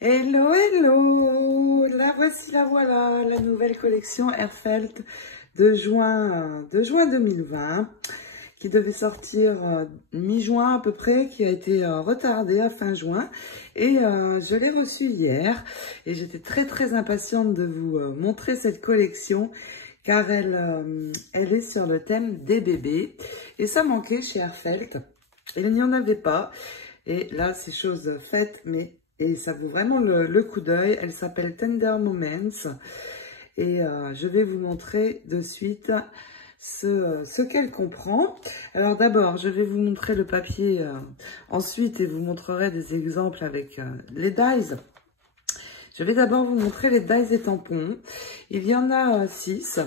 Hello, hello! La voici, la voilà, la nouvelle collection Airfelt de juin 2020 qui devait sortir mi-juin à peu près, qui a été retardée à fin juin et je l'ai reçue hier et j'étais très impatiente de vous montrer cette collection car elle est sur le thème des bébés et ça manquait chez Airfelt. Il n'y en avait pas et là c'est chose faite et ça vaut vraiment le coup d'œil. Elle s'appelle Tender Moments et je vais vous montrer de suite ce qu'elle comprend. Alors d'abord, je vais vous montrer le papier ensuite et vous montrerai des exemples avec les dies. Je vais d'abord vous montrer les dies et tampons. Il y en a 6.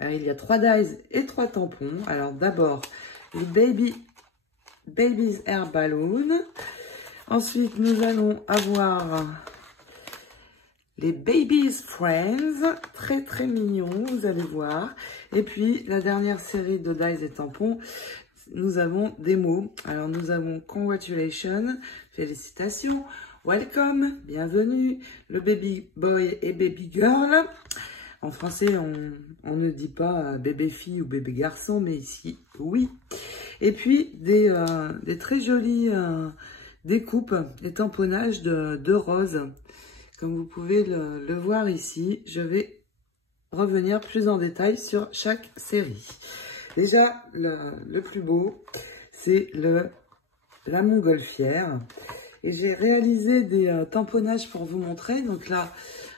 Il y a 3 dies et 3 tampons. Alors d'abord, les Baby's Air Balloon. Ensuite, nous allons avoir les Baby's Friends, très mignons, vous allez voir. Et puis, la dernière série de dies et tampons, nous avons des mots. Alors, nous avons Congratulations, félicitations, Welcome, bienvenue, le Baby Boy et Baby Girl. En français, on ne dit pas bébé fille ou bébé garçon, mais ici, oui. Et puis, des très jolis découpes et tamponnages de roses. Comme vous pouvez le voir ici, je vais revenir plus en détail sur chaque série. Déjà, le plus beau, c'est la montgolfière. Et j'ai réalisé des tamponnages pour vous montrer. Donc là,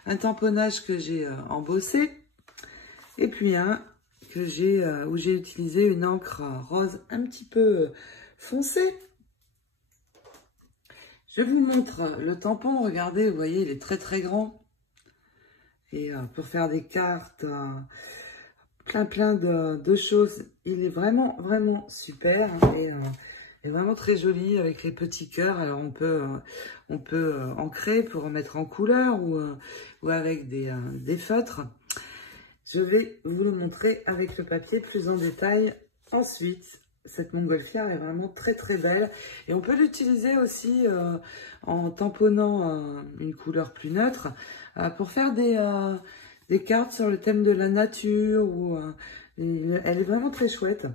un tamponnage que j'ai embossé. Et puis un que où j'ai utilisé une encre rose un petit peu foncée. Je vous montre le tampon. Regardez, vous voyez, il est très grand. Et pour faire des cartes, plein de choses, il est vraiment super. Et vraiment très joli avec les petits cœurs. Alors on peut ancrer pour mettre en couleur ou avec des feutres. Je vais vous le montrer avec le papier plus en détail ensuite. Cette montgolfière est vraiment très belle. Et on peut l'utiliser aussi en tamponnant une couleur plus neutre pour faire des cartes sur le thème de la nature. Elle est vraiment très chouette.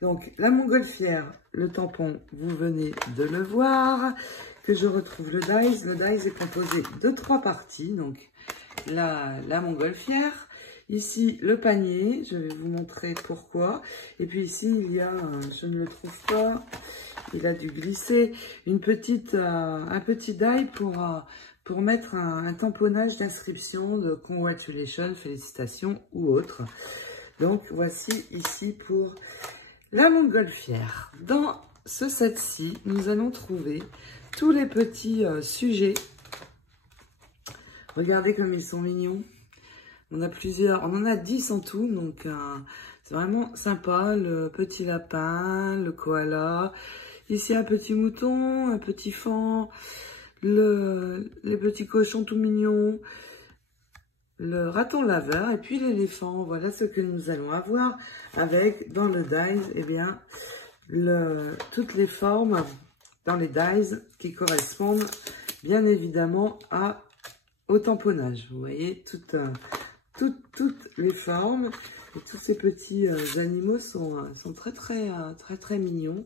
Donc la montgolfière, le tampon, vous venez de le voir. Que je retrouve le dies. Le dies est composé de 3 parties. Donc la montgolfière. Ici, le panier, je vais vous montrer pourquoi. Et puis ici, il y a, je ne le trouve pas, il a dû glisser, un petit die pour mettre un tamponnage d'inscription de congratulations, félicitations ou autre. Donc, voici ici pour la montgolfière. Dans ce set-ci, nous allons trouver tous les petits sujets. Regardez comme ils sont mignons. On en a 10 en tout, donc c'est vraiment sympa. Le petit lapin, le koala, ici un petit mouton, un petit faon, les petits cochons tout mignons, le raton laveur et puis l'éléphant. Voilà ce que nous allons avoir avec, dans le dies, eh bien, toutes les formes dans les dies qui correspondent bien évidemment au tamponnage. Vous voyez, toutes les formes et tous ces petits animaux sont très mignons.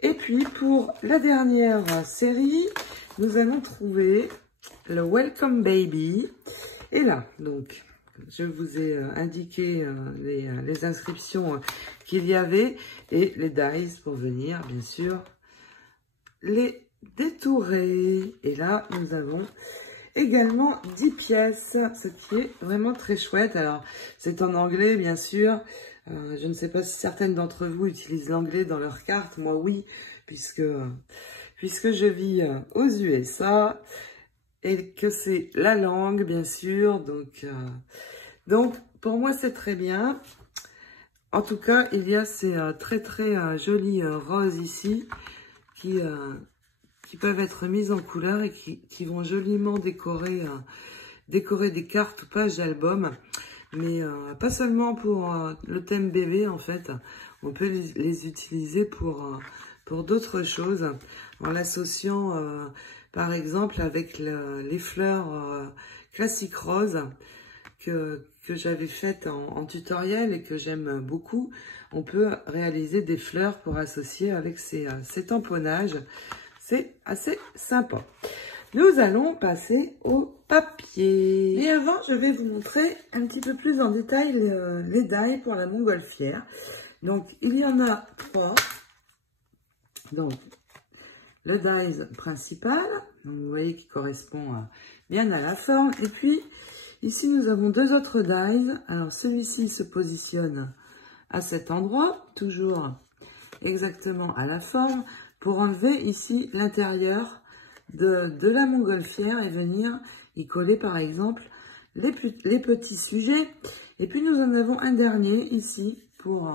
Et puis pour la dernière série, nous allons trouver le Welcome Baby. Et là, donc, je vous ai indiqué les inscriptions qu'il y avait et les dies pour venir, bien sûr, les détourer. Et là, nous avons également 10 pièces, ce qui est vraiment très chouette. Alors, c'est en anglais, bien sûr. Je ne sais pas si certaines d'entre vous utilisent l'anglais dans leurs cartes. Moi, oui, puisque je vis aux USA et que c'est la langue, bien sûr. Donc pour moi, c'est très bien. En tout cas, il y a ces très jolis roses ici qui peuvent être mises en couleur et qui vont joliment décorer des cartes ou pages d'album. Mais pas seulement pour le thème bébé, en fait. On peut les utiliser pour d'autres choses, en l'associant par exemple avec les fleurs classiques roses que j'avais faites en tutoriel et que j'aime beaucoup. On peut réaliser des fleurs pour associer avec ces tamponnages. C'est assez sympa. Nous allons passer au papier. Mais avant, je vais vous montrer un petit peu plus en détail les die pour la montgolfière. Donc, il y en a 3. Donc, le die principal, donc vous voyez qui correspond bien à la forme. Et puis, ici, nous avons 2 autres dies. Alors, celui-ci se positionne à cet endroit, toujours exactement à la forme, pour enlever ici l'intérieur de la montgolfière et venir y coller, par exemple, les petits sujets. Et puis, nous en avons un dernier ici pour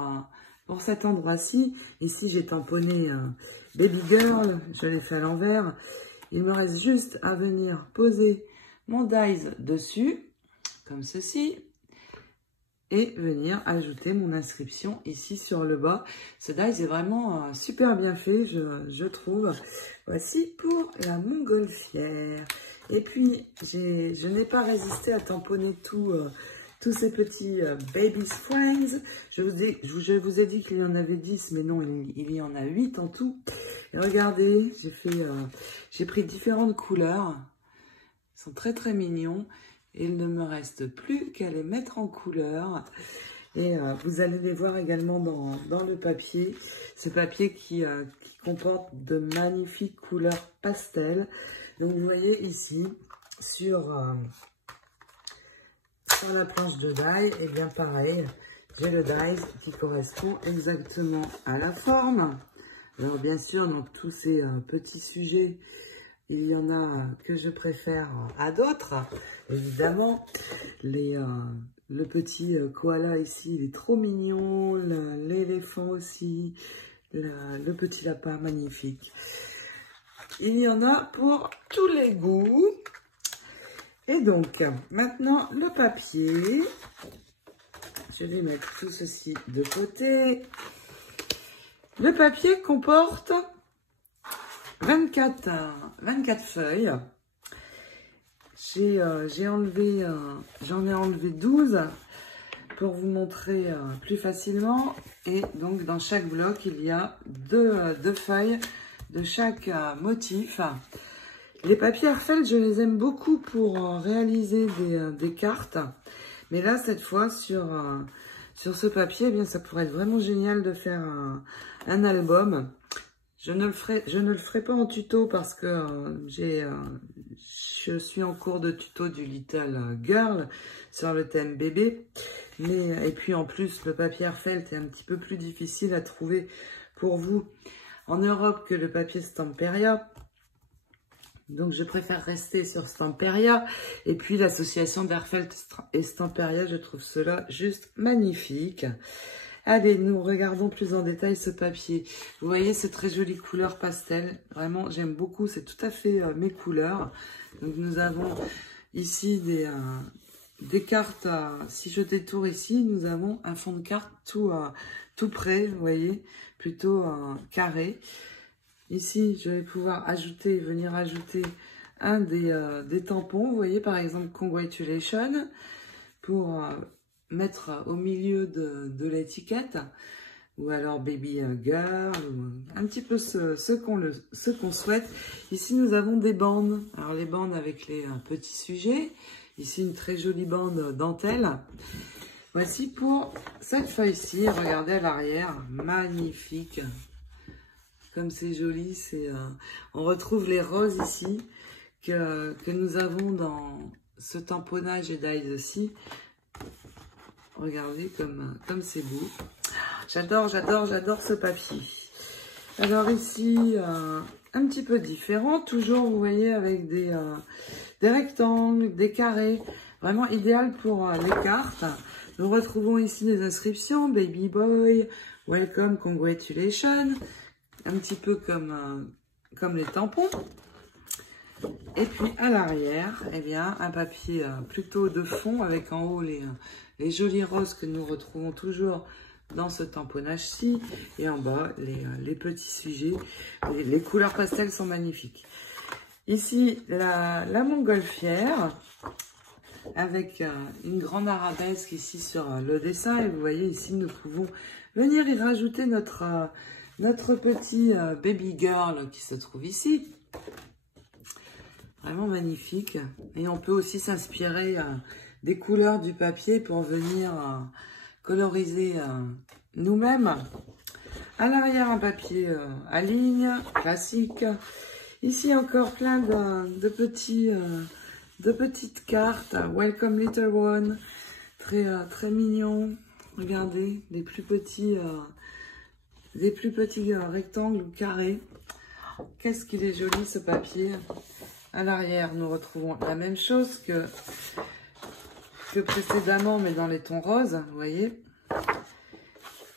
cet endroit-ci. Ici, j'ai tamponné Baby Girl, je l'ai fait à l'envers. Il me reste juste à venir poser mon dies dessus, comme ceci, et venir ajouter mon inscription ici sur le bas. Ce die est vraiment super bien fait, je trouve. Voici pour la montgolfière. Et puis, je n'ai pas résisté à tamponner tous ces petits Baby's Friends. Je vous ai dit qu'il y en avait 10, mais non, il y en a 8 en tout. Et regardez, j'ai pris différentes couleurs. Ils sont très très mignons. Et il ne me reste plus qu'à les mettre en couleur. Et vous allez les voir également dans le papier. Ce papier qui comporte de magnifiques couleurs pastel. Donc vous voyez ici, sur la planche de die, et bien pareil, j'ai le die qui correspond exactement à la forme. Alors bien sûr, donc tous ces petits sujets, il y en a que je préfère à d'autres. Évidemment, le petit koala ici, il est trop mignon. L'éléphant aussi. Le petit lapin, magnifique. Il y en a pour tous les goûts. Et donc, maintenant, le papier. Je vais mettre tout ceci de côté. Le papier comporte 24 feuilles. J'en ai enlevé 12 pour vous montrer plus facilement. Et donc, dans chaque bloc, il y a deux feuilles de chaque motif. Les papiers Airfelt, je les aime beaucoup pour réaliser des cartes. Mais là, cette fois, sur ce papier, eh bien, ça pourrait être vraiment génial de faire un album. Je ne le ferai pas en tuto parce que je suis en cours de tuto du Little Girl sur le thème bébé. Et puis en plus, le papier Airfelt est un petit peu plus difficile à trouver pour vous en Europe que le papier Stamperia. Donc je préfère rester sur Stamperia. Et puis l'association d'Airfelt et Stamperia, je trouve cela juste magnifique. Allez, nous regardons plus en détail ce papier. Vous voyez, c'est très jolie couleur pastel. Vraiment, j'aime beaucoup. C'est tout à fait mes couleurs. Donc, nous avons ici des cartes. Si je détourne ici, nous avons un fond de carte tout près. Vous voyez, plutôt carré. Ici, je vais pouvoir venir ajouter un des tampons. Vous voyez, par exemple, Congratulations pour mettre au milieu de l'étiquette, ou alors Baby Girl, ou un petit peu ce qu'on souhaite. Ici, nous avons des bandes. Alors, les bandes avec les petits sujets. Ici, une très jolie bande dentelle. Voici pour cette feuille-ci. Regardez à l'arrière. Magnifique. Comme c'est joli. On retrouve les roses ici que nous avons dans ce tamponnage et die aussi. Regardez comme c'est beau. J'adore ce papier. Alors ici, un petit peu différent. Toujours, vous voyez, avec des rectangles, des carrés. Vraiment idéal pour les cartes. Nous retrouvons ici des inscriptions. Baby Boy, Welcome, Congratulations. Un petit peu comme les tampons. Et puis à l'arrière, eh bien, un papier plutôt de fond avec en haut les jolis roses que nous retrouvons toujours dans ce tamponnage-ci. Et en bas, les petits sujets. Les couleurs pastel sont magnifiques. Ici, la montgolfière, avec une grande arabesque ici sur le dessin. Et vous voyez ici, nous pouvons venir y rajouter notre petit baby girl qui se trouve ici. Vraiment magnifique. Et on peut aussi s'inspirer des couleurs du papier pour venir coloriser nous-mêmes. À l'arrière, un papier à ligne, classique. Ici, encore plein de petites cartes. Welcome Little One. Très mignon. Regardez, des plus petits rectangles ou carrés. Qu'est-ce qu'il est joli ce papier. À l'arrière, nous retrouvons la même chose que précédemment, mais dans les tons roses, vous voyez.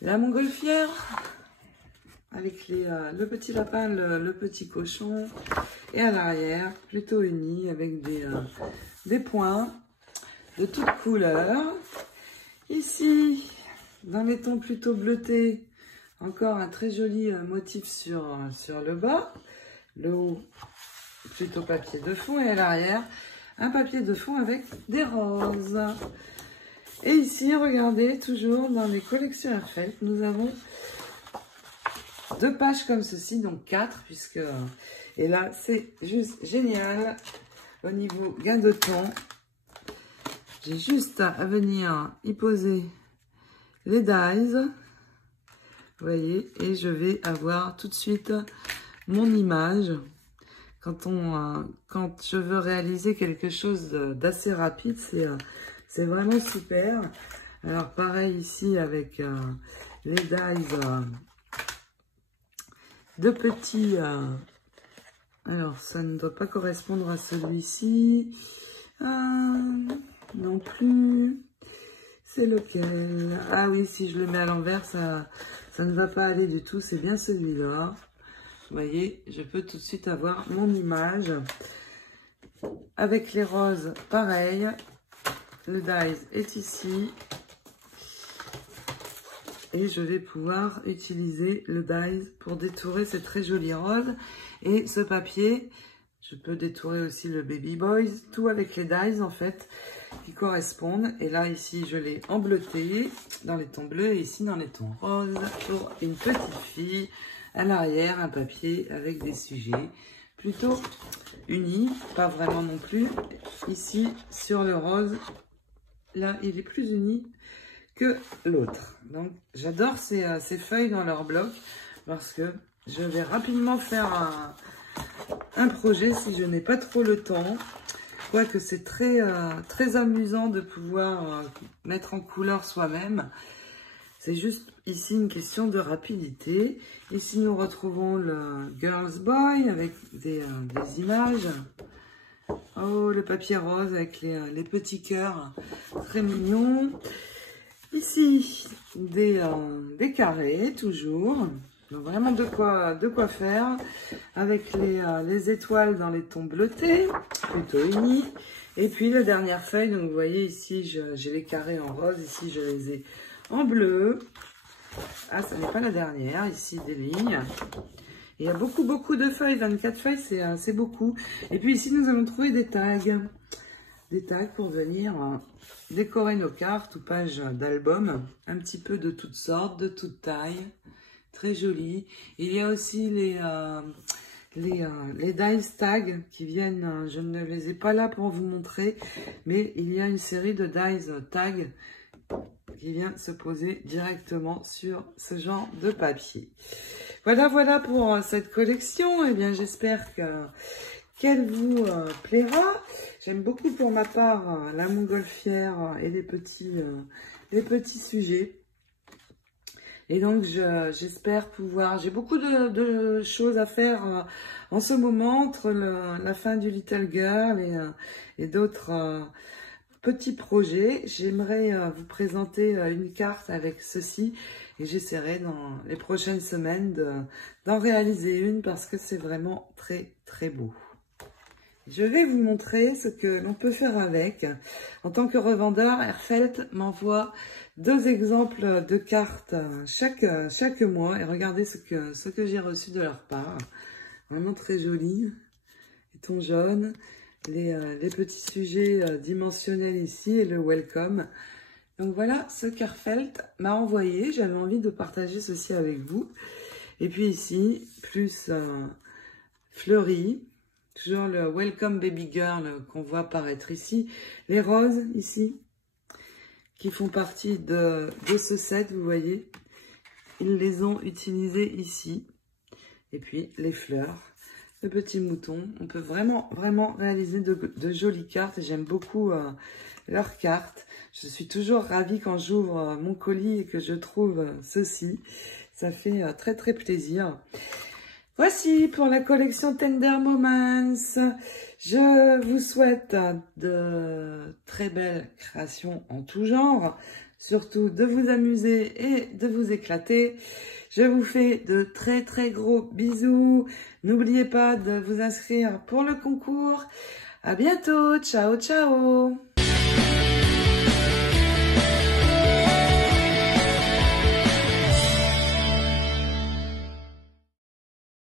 La montgolfière, avec le petit lapin, le petit cochon. Et à l'arrière, plutôt uni, avec des points de toutes couleurs. Ici, dans les tons plutôt bleutés, encore un très joli motif sur le bas. Le haut, plutôt papier de fond. Et à l'arrière, un papier de fond avec des roses. Et ici, regardez, toujours dans les collections Airfelt, nous avons 2 pages comme ceci, donc 4, puisque... Et là, c'est juste génial au niveau gain de temps. J'ai juste à venir y poser les dies, vous voyez, et je vais avoir tout de suite mon image. Quand je veux réaliser quelque chose d'assez rapide, c'est vraiment super. Alors pareil ici avec les dies de petits... alors ça ne doit pas correspondre à celui-ci. Non plus. C'est lequel? Ah oui, si je le mets à l'envers, ça ne va pas aller du tout. C'est bien celui-là. Vous voyez, je peux tout de suite avoir mon image. Avec les roses, pareil. Le dies est ici. Et je vais pouvoir utiliser le dies pour détourer ces très jolies roses. Et ce papier, je peux détourer aussi le Baby Boys. Tout avec les dies en fait, qui correspondent. Et là, ici, je l'ai en bleuté dans les tons bleus. Et ici, dans les tons roses pour une petite fille. À l'arrière, un papier avec des sujets plutôt unis. Pas vraiment non plus. Ici, sur le rose, là, il est plus uni que l'autre. Donc j'adore ces feuilles dans leur bloc parce que je vais rapidement faire un projet si je n'ai pas trop le temps. Quoique c'est très amusant de pouvoir mettre en couleur soi-même. C'est juste ici une question de rapidité. Ici nous retrouvons le Girls Boy avec des images. Oh, le papier rose avec les petits cœurs très mignons. Ici, des carrés, toujours. Donc, vraiment de quoi faire. Avec les étoiles dans les tons bleutés, plutôt unis. Et puis, la dernière feuille, donc vous voyez ici, j'ai les carrés en rose. Ici, je les ai en bleu. Ah, ça n'est pas la dernière. Ici, des lignes. Et il y a beaucoup de feuilles. 24 feuilles, c'est beaucoup. Et puis ici, nous allons trouver des tags. Des tags pour venir décorer nos cartes ou pages d'album. Un petit peu de toutes sortes, de toutes tailles. Très joli. Il y a aussi les dies tags qui viennent, je ne les ai pas là pour vous montrer, mais il y a une série de dies tags qui vient se poser directement sur ce genre de papier. Voilà pour cette collection. Eh bien, j'espère qu'elle vous plaira. J'aime beaucoup pour ma part la montgolfière et les petits sujets. Et donc, j'espère pouvoir... J'ai beaucoup de choses à faire en ce moment, entre la fin du Little Girl et d'autres petits projets. J'aimerais vous présenter une carte avec ceci. Et j'essaierai dans les prochaines semaines d'en réaliser une parce que c'est vraiment très beau. Je vais vous montrer ce que l'on peut faire avec. En tant que revendeur, Airfelt m'envoie 2 exemples de cartes chaque mois. Et regardez ce que j'ai reçu de leur part. Vraiment très joli. Et ton jaune, les petits sujets dimensionnels ici et le welcome. Donc voilà ce qu'Airfelt m'a envoyé. J'avais envie de partager ceci avec vous. Et puis ici, plus fleuri. Toujours le Welcome Baby Girl qu'on voit apparaître ici. Les roses ici, qui font partie de ce set, vous voyez. Ils les ont utilisés ici. Et puis les fleurs, le petit mouton. On peut vraiment réaliser de jolies cartes. Et j'aime beaucoup leurs cartes. Je suis toujours ravie quand j'ouvre mon colis et que je trouve ceci. Ça fait très plaisir. Voici pour la collection Tender Moments. Je vous souhaite de très belles créations en tout genre. Surtout de vous amuser et de vous éclater. Je vous fais de très gros bisous. N'oubliez pas de vous inscrire pour le concours. À bientôt. Ciao.